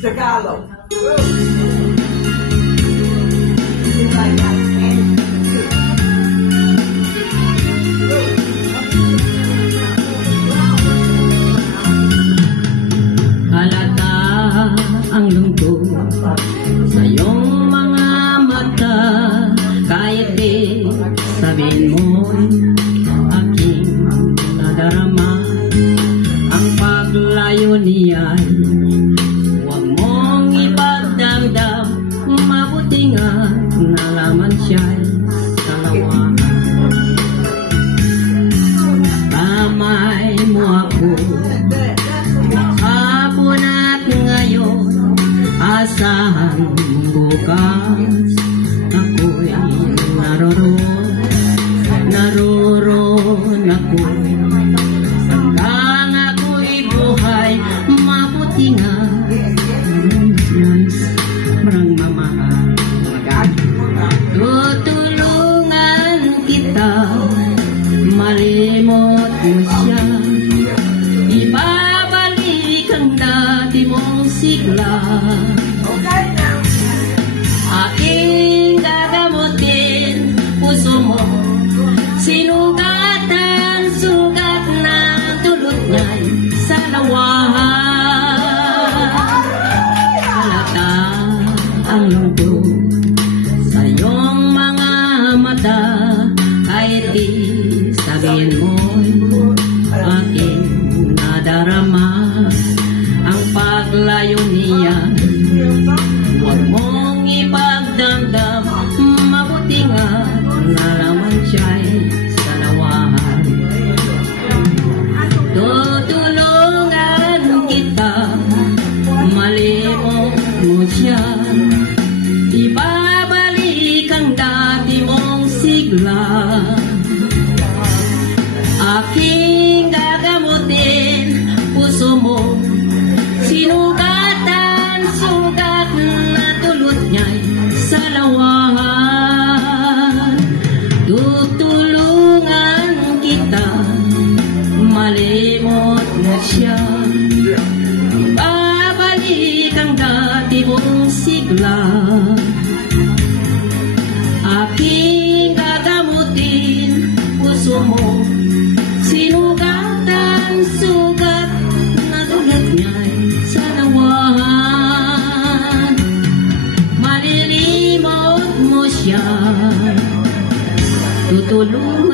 Tagalog. Halata ang lungkot sa iyong mga mata, kahit di sabihin mo'y aking nadarama. Ang paglayo niya'y huwag mong ipagdamdam, mabuti nga nalaman siya'y salawahan. Kamay mo ako hapon at ngayon, asahan bukas ako'y naroon ako. Hanggang ako'y buhay, mabuti nga marang mamahal. Tutulungan kita, malimot mo siya, ibabalik ang dati mong sigla. Aking gagamutin puso mo, sinugatan, sugat ng dulot niya'y salawahan. Halata ang lungkot sa iyong mga mata, kahit di sabihin mo'y aking nadarama. Ang paglayo niya, huwag mong ipagdamdam, mabuti nga nalaman siya'y salawahan. Tutulungan kita, malimot mo siya, ibabalik ang dati mong sigla. Aking gagamutin puso mo, sinugatan, sugat na dulot niya'y salawahan. Tutulungan kita, malimot mo siya, babalik ang dati mong sigla. Aking gagamutin puso mo, sinugatan, sugat na dulot niya'y salawahan. Malilimot mo siya, tutulungan